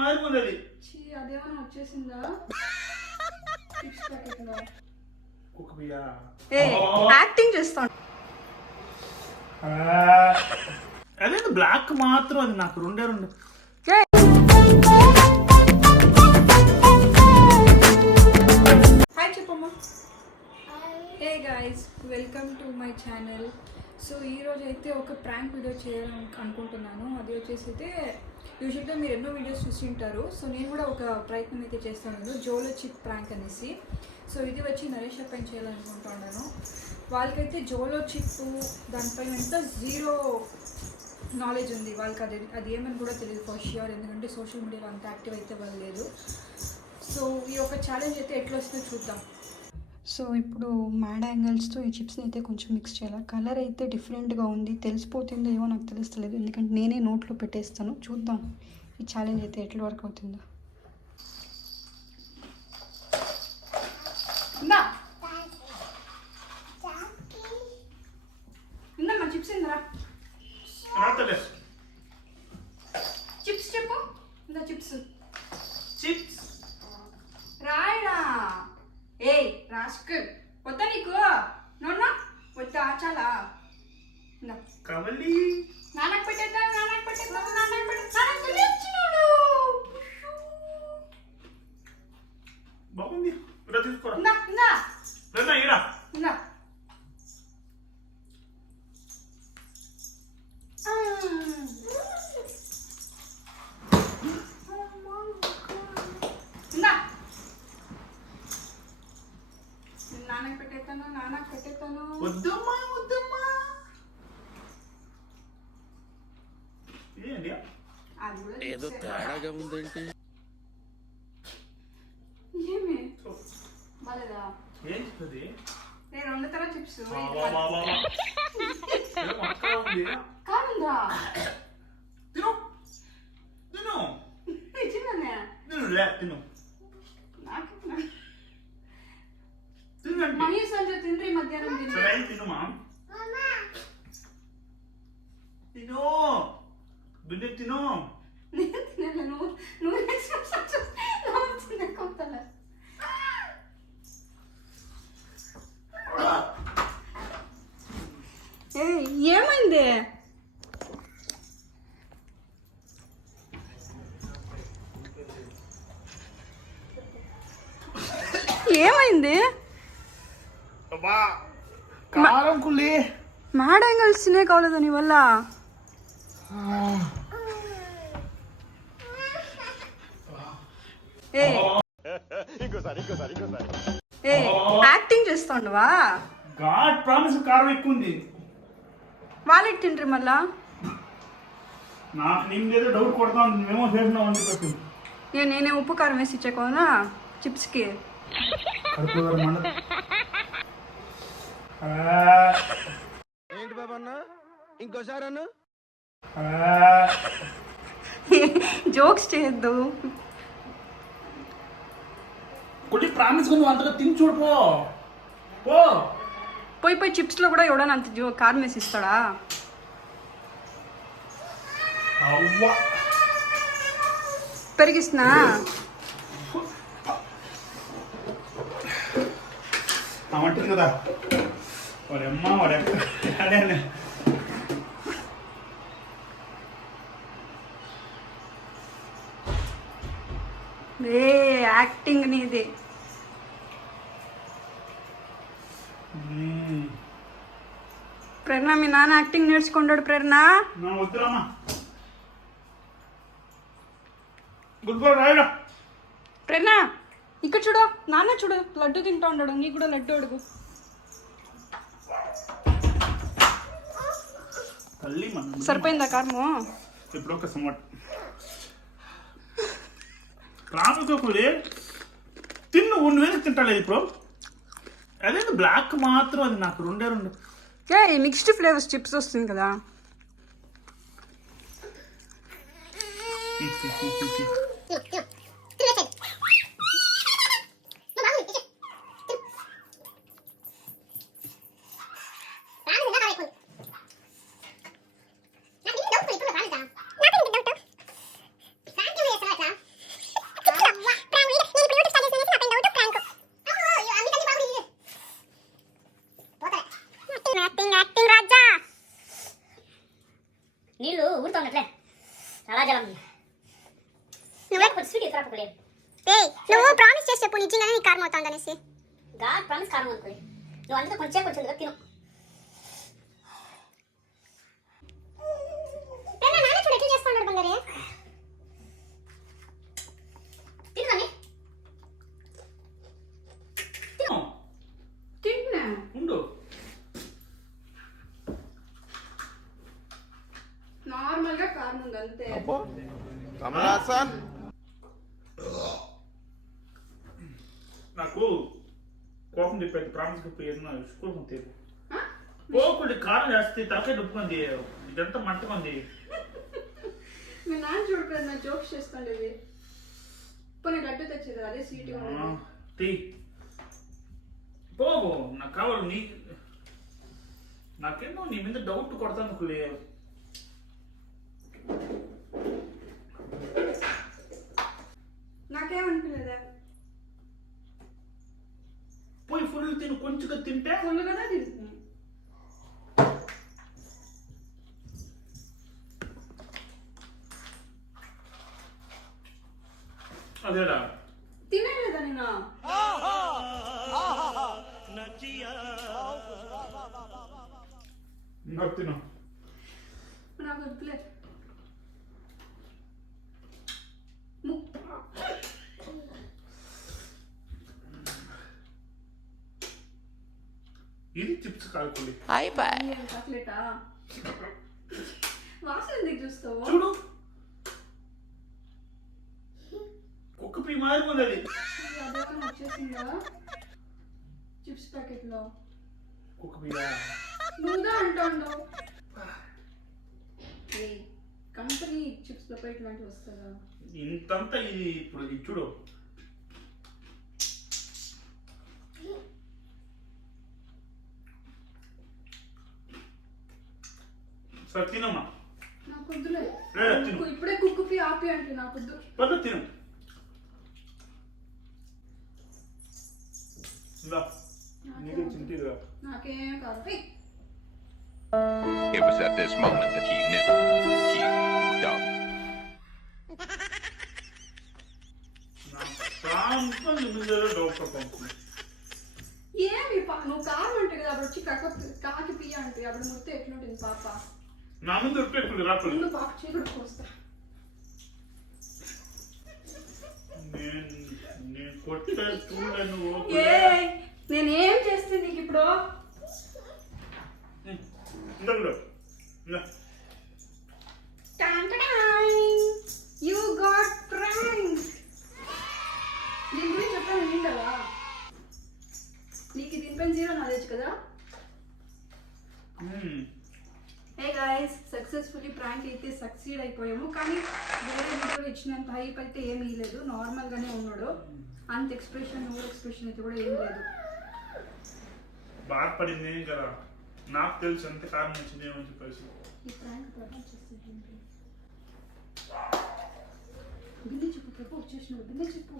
మారిపోతుంది. అదేమన్నా వచ్చేసిందా? యాక్టింగ్ చేస్తాను. అదే బ్లాక్ మాత్రం అది నాకు రెండే. హాయ్ చెప్పమ్మా. Hey guys, welcome to my channel. So ఈరోజు అయితే ఒక ప్రాంక్ వీడియో చేయాలని అనుకుంటున్నాను. అది వచ్చేసి అయితే యూజువల్గా మీరు ఎన్నో వీడియోస్ చూసింటారు. సో నేను కూడా ఒక ప్రయత్నం అయితే చేస్తాను, జోలో చిప్ ప్రాంక్ అనేసి. సో ఇది వచ్చి నరేష్ పైన చేయాలనుకుంటున్నాను. వాళ్ళకైతే జోలో చిప్ దానిపైన ఎంత జీరో నాలెడ్జ్ ఉంది వాళ్ళకి. అది ఏమని కూడా తెలియదు ఫర్ ష్యూర్, ఎందుకంటే సోషల్ మీడియాలో అంత యాక్టివ్ అయితే వాళ్ళు లేదు. సో ఈ ఒక ఛాలెంజ్ అయితే ఎట్లా వస్తుందో చూద్దాం. సో ఇప్పుడు మ్యాడ్ యాంగిల్స్తో ఈ చిప్స్ని అయితే కొంచెం మిక్స్ చేయాలి. కలర్ అయితే డిఫరెంట్గా ఉంది, తెలిసిపోతుందో ఏమో నాకు తెలుస్తలేదు, ఎందుకంటే నేనే నోట్లో పెట్టేస్తాను. చూద్దాం ఈ ఛాలెంజ్ అయితే ఎట్లా వర్క్ అవుతుందో. ఇందమ్మా చిప్స్ ఇందరా, చిప్స్ చెప్పు. ఇందా చిప్స్ చిప్స్ రాయడా. ఏ రాస్కల్, వద్దా నీకు? నోన్నా వద్దా? చాలా కవలి నాన్నకు పెట్టేద్దా, నాన్నకు పెట్టేద్దా, నాన్నకు పెట్టేచ్చినాడు. బాగుంది, తీసుకోరా. ఇందా ఇందా ఇందా ఇందా. నాన్నకు పెట్టేస్తాను, నాన్నకు పెట్టేస్తాను. వద్దమ్మా వద్దమ్మా. ఏదో తేడాగా ఉందేంటి? ఏమి బాలేదా? ఏంటి నేను వండుతారా చిప్స్? కాదుందా? తిను తిను నిజంగానే తిను తిను మహేష్ సంజయ్ తిండ్రి మధ్యాహ్నం తినుమా. తిను బిడ్డ తిను. నేను తినలేను, నువ్వు తినకొత్తలే. ఏమైంది? ఏమైంది? కారం కుళ్ళి మ్యాడ్ యాంగిల్స్ తినే కావలేదు నీ వల్ల. యాక్టింగ్ చేస్తుండవా? గాడ్ ప్రామిస్ కారం ఎక్కువ ఉంది. వాళ్ళకి తింటారు మళ్ళా. నాకు నీ మీద డౌట్ కొడతా ఉంది, మేమో చేసినాం అని చెప్పి. నేనే ఉప్పు కారం వేసి ఇచ్చాకోనా చిప్స్కి. ఏంటి బాబా అన్న, ఇంకోసారి అన్న జోక్స్ చేయొద్దు. కొద్ది ప్రామిస్ గా నువ్వు అంతగా తిని చూడు. పోయి పోయి చిప్స్లో కూడా ఎవడన్నా అంత కారం వేసి ఇస్తాడా? పెరిగిస్తున్నా అమ్మంటుంది కదా వాడమ్మా వాడెక్కడ. యాక్టింగ్ నీది. ప్రేరణ, మీ నాన్న యాక్టింగ్ నేర్చుకుంటాడు. ప్రేరణ వద్దురమ్మా, గుడ్ బాయ్ రాయడా. ప్రేరణ ఇక్కడ చూడు, నాన్న చూడు, లడ్డు తింటా ఉన్నాడు. నీకు కూడా లడ్డు అడుగు. సరిపోయిందా కారము? ఇప్పుడు ఒక సమట్ ప్రామిస్గా కూడా తిన్ను నువ్వేది తింటలేదు ఇప్పుడు. అదే బ్లాక్ మాత్రం అది నాకు రెండే. మిక్స్డ్ ఫ్లేవర్స్ చిప్స్ వస్తుంది కదా. నువ్వు ప్రామిస్ చేసి చెప్పు నిజంగానే నీకు కారణం అవుతుంది అనేసి. ప్రామిస్ కారణం అనుకోండి నువ్వు అందుకే కొంచెం కొంచెం తిను. నాన్న చూడు ఎట్లా చేసుకున్నాడు బంగారే. తినని తింటున్నా ఉండు. నార్మల్ గా కారం ఉంది అంతే. కమలాసన్ నాకు కోపం చెప్పేది ప్రామిస్ చెప్పి ఏదన్నా స్కూల్ తీరు పోకుండా కారం చేస్తే తలకాయ నొప్పుకుంది, ఇదంతా మంటకుంది. మీ నాన్న చూడలేదు నా జోక్స్ చేస్తుండేది. పోనీ లడ్డు తెచ్చేది అదే స్వీట్ తీ పోవు, నాకు కావాలి. నాకేమో నీ మీద డౌట్ కొడతాను కులే. నాకేమనిపించలేదా? పోయి ఫుల్ తిను, కొంచెంగా తింటే ఫుల్ కదా తింటున్నా. అదేడా తినలేదా నేను? నాకు తిను. నాకు వద్దులే. ఇది చిప్స్ కాల్కులి చాక్లెటా? వాసన ఎందుకు చూస్తావు? చూడు, కుక్క పీ మాదిరి ఉంది అది. అదేమన్నా వచ్చేసిందా చిప్స్ ప్యాకెట్ లో? కుక్క పీయా నువ్వుదా అంటాడు. కంపెనీ చిప్స్ లో ఇట్లాంటివి వస్తుందా? ఇంతంతా ఇది ఇప్పుడు ఇది చూడు. సరే తినమ్మా. నాకు వద్దులే. తిను. ఇప్పుడే కుక్కుపి ఆపి అంటే నాకు వద్దు. పర్లేదు తిను. నీకు చింతిగా నాకేం కాదు. It was at this moment that he knew he dumb. ఏమి నువ్వు కారం అంటే కదా అప్పుడు వచ్చి కాకి పియ్య అంటే అప్పుడు ముడితే ఎట్లుంటుంది పాప? నా ముందు ఉట్టేస్తుంది రాకుండా. ముందు పాప చీకటి వస్తా. నేను కొట్టే చూడను. నేనేం చేస్తే నీకు ఇప్పుడు? You got pranked. దీని గురించి చెప్పాను నిండవా? నీకు దీనిపైన 0 నాలెడ్జ్ కదా? హే గైస్, సక్సెస్ఫుల్లీ ప్రాంక్ అయితే సక్సీడ్ అయిపోయాము. కానీ వేరే వీడియోలో ఇచ్చినంత హైప్ అయితే ఏమీ లేదు. నార్మల్గానే ఉన్నాడు. అంత ఎక్స్ప్రెషన్ ఓవర్ ఎక్స్ప్రెషన్ అయితే కూడా ఏం లేదు. బాధపడింది ఏం కదా, నాకు తెలుసు ఎంత కారణం వచ్చింది ఏమని చెప్పేసి. ఈ ప్రాంక్ ప్రభావం చేస్తుంది. బిల్లి చెప్పు ప్రభు వచ్చేసినాడు. బిల్లి చెప్పు.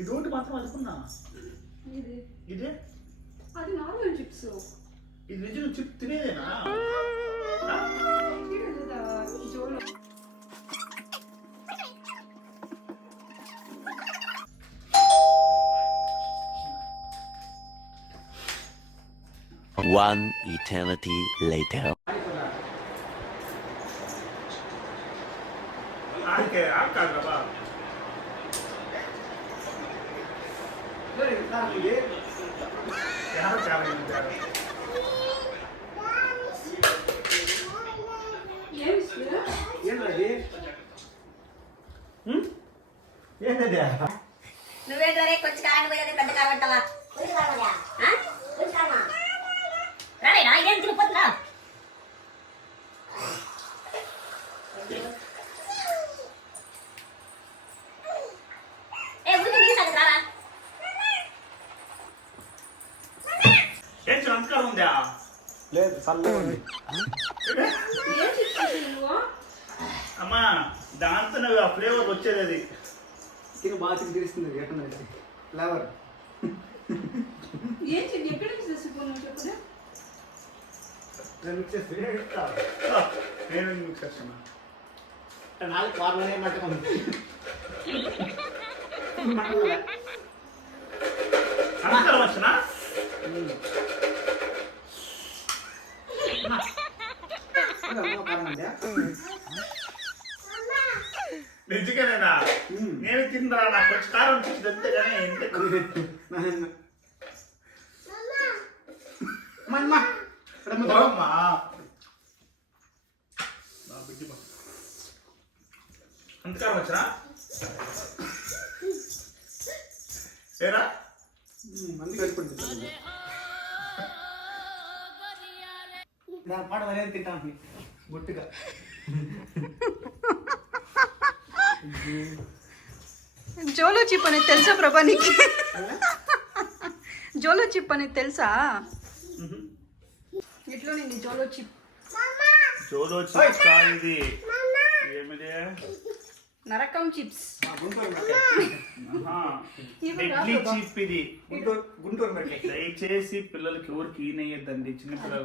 ఇది ఒకటి మాత్రం అనుకున్నా. ఇదే అది నార్మల్ చిప్స్. ఇది నిజంగా చిప్ తినేదేనా? జోలో 1 eternity later. ఆడకాదురా నువ్వేంటే కొంచెం కారం పోయేది పెద్ద కారం అంటావా? రాలేనా ఇదేం తిరిగిపోతుందా? ఏ ముందు నీ సంగతి రారా? ఏం సంస్కారం ఉందా? లేదు చల్లగా ఉంది. అమ్మా దాంతో నాకు ఆ ఫ్లేవర్ వచ్చేది అది. తిని బాగా తిని తెలుస్తుంది ఎట్లా ఫ్లేవర్. ఏం చెయ్యి ఎక్కడి నుంచి తెచ్చిపోను చెప్పు. మిక్స్ చేస్తే నేను మిక్స్ చేస్తున్నా. నాలుగు కార్లోనే పట్టుకుంది. అంతా వచ్చినా నిజంగానేనా? నేను తిందా నాకు కొంచెం కారం అనిపించింది అంతే కానీ ఎంత అంత కారం వచ్చినా ఏరా మంది కలిపి దాని పాట అనేది తింటాను గుట్టుగా. జోలో చిప్ అనేది తెలుసా ప్రభా నీకు? జోలో చిప్ అనేది తెలుసా? ఇట్లా నేను జోలో చిప్ జోలో చిప్స్ కాదు ఇది. ఏమిది? నరకం చిప్స్. ఇడ్లీ చిప్ ఇది. గుంటూరు మెట్లే. దయచేసి పిల్లలకి ఎవరికి ఈనయ్యద్దండి. చిన్న పిల్లలు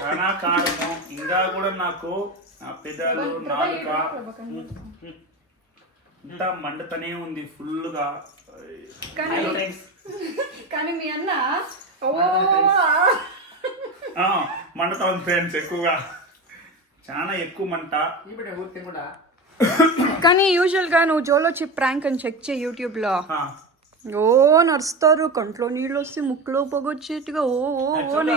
చాలా కారము. ఇంకా కూడా నాకు నా పెదాలు నాలుక అంతా మండుతనే ఉంది ఫుల్గా. కానీ మీ అన్న మండుతా ఉంది ఫ్రెండ్స్ ఎక్కువగా. చాలా ఎక్కువ మంట. కానీ యూజువల్ గా నువ్వు జోలో చిప్ ప్రాంక్ అని చెక్ చేయి యూట్యూబ్ లో. ఓ నడుస్తారు, కంట్లో నీళ్ళు వస్తే ముక్కులో పొగొచ్చేట్టుగా ఓ ఓ ఓని.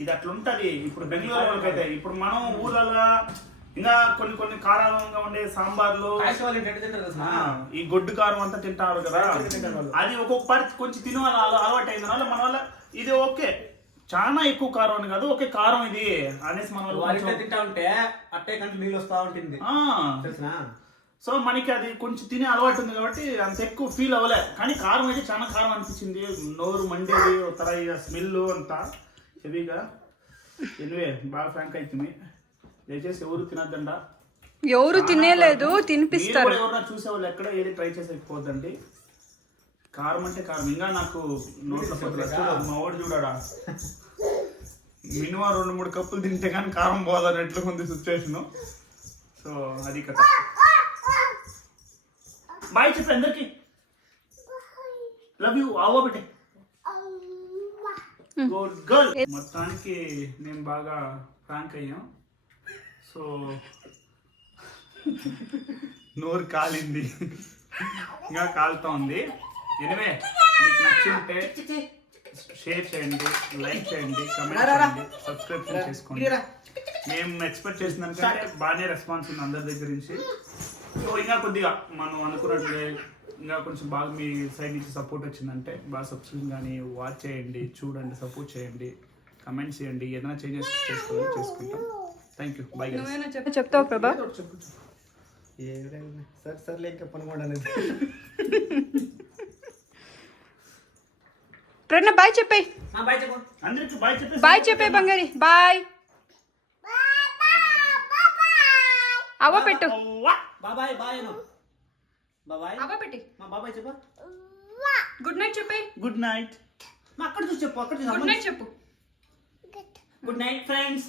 ఇది అట్లుంటది. ఇప్పుడు బెంగళూరు వాళ్ళకైతే ఇప్పుడు మనం ఊర్లలో ఇంకా కొన్ని కొన్ని కారంగా ఉండే సాంబార్లు ఈ గొడ్డు కారం అంతా తింటారు కదా. అది ఒక్కొక్క పార్టీ కొంచెం తినే అలవాటు అయిన వల్ల మన వల్ల ఇది ఓకే. చాలా ఎక్కువ కారం అని కాదు, ఒకే కారం ఇది అనేసి మన వాళ్ళు తింటా ఉంటే అట్టే కంటే నీళ్ళు వస్తా ఉంటుంది తెలిసినా. సో మనకి అది కొంచెం తినే అలవాటు ఉంది కాబట్టి అంత ఎక్కువ ఫీల్ అవ్వలే. కానీ కారం అయితే చాలా కారం అనిపించింది. నోరు మండేది, ఒక స్మెల్ అంతా హెవీగా. ఎనివే బాగా ఫ్రాంక్ అవుతుంది. దయచేసి ఎవరు తినద్దండ. ఎవరు తినేలేదు, తినిపిస్తారు. ఎవరైనా చూసేవాళ్ళు ఎక్కడ ఏది ట్రై చేసేకపోద్దండి. కారం అంటే కారం. ఇంకా నాకు నోట్లో మా ఓడి చూడాడా మినిమం 2-3 కప్పులు తింటే కానీ కారం పోదన్నట్లు ఉంది సిచ్యువేషన్. సో అది కథ. బాయ్ చెప్పి అందరికి. Love you. ఆవో బిడ్డ. Good girl. మొత్తానికి మేము బాగా ఫ్రాంక్ అయ్యాం. సో నోరు కాలింది, ఇంకా కాలుతా ఉంది. ఎనివే మీకు నచ్చింటే షేర్ చేయండి, లైక్ చేయండి, కమెంట్ చేయండి, సబ్స్క్రిప్షన్ చేసుకోండి. మేము ఎక్స్పెక్ట్ చేసిన దానికంటే బాగానే రెస్పాన్స్ ఉంది అందరి దగ్గర నుంచి. సో ఇంకా కొద్దిగా మనం అనుకున్నట్లే ఇంకా కొంచెం బాగా మీ సైడ్ నుంచి సపోర్ట్ వచ్చిందంటే బాగా సబ్స్క్రిప్షన్ కానీ వాచ్ చేయండి, చూడండి, సపోర్ట్ చేయండి, కమెంట్స్ చేయండి. ఏదైనా చేంజెస్ చేసుకుంటాం. Thank you. బై. చెప్తావు ప్రభా? సర్లే ఇంకా పనుకోండి అనేది. ప్రణవ్ బాయ్ చెప్పే. అందరికి బాయ్ చెప్పే. బాయ్ చెప్పే బంగారి. బాయ్. అవ్వ పెట్టు. బాబాయ్ బాయ్ బాబాయ్. అవ్వ పెట్టి. మా బాబాయ్ చెప్పు. గుడ్ నైట్ చెప్పే. Good night. మా అక్కడ చూసి చెప్పు. అక్కడ గుడ్ నైట్ చెప్పు. Good night friends.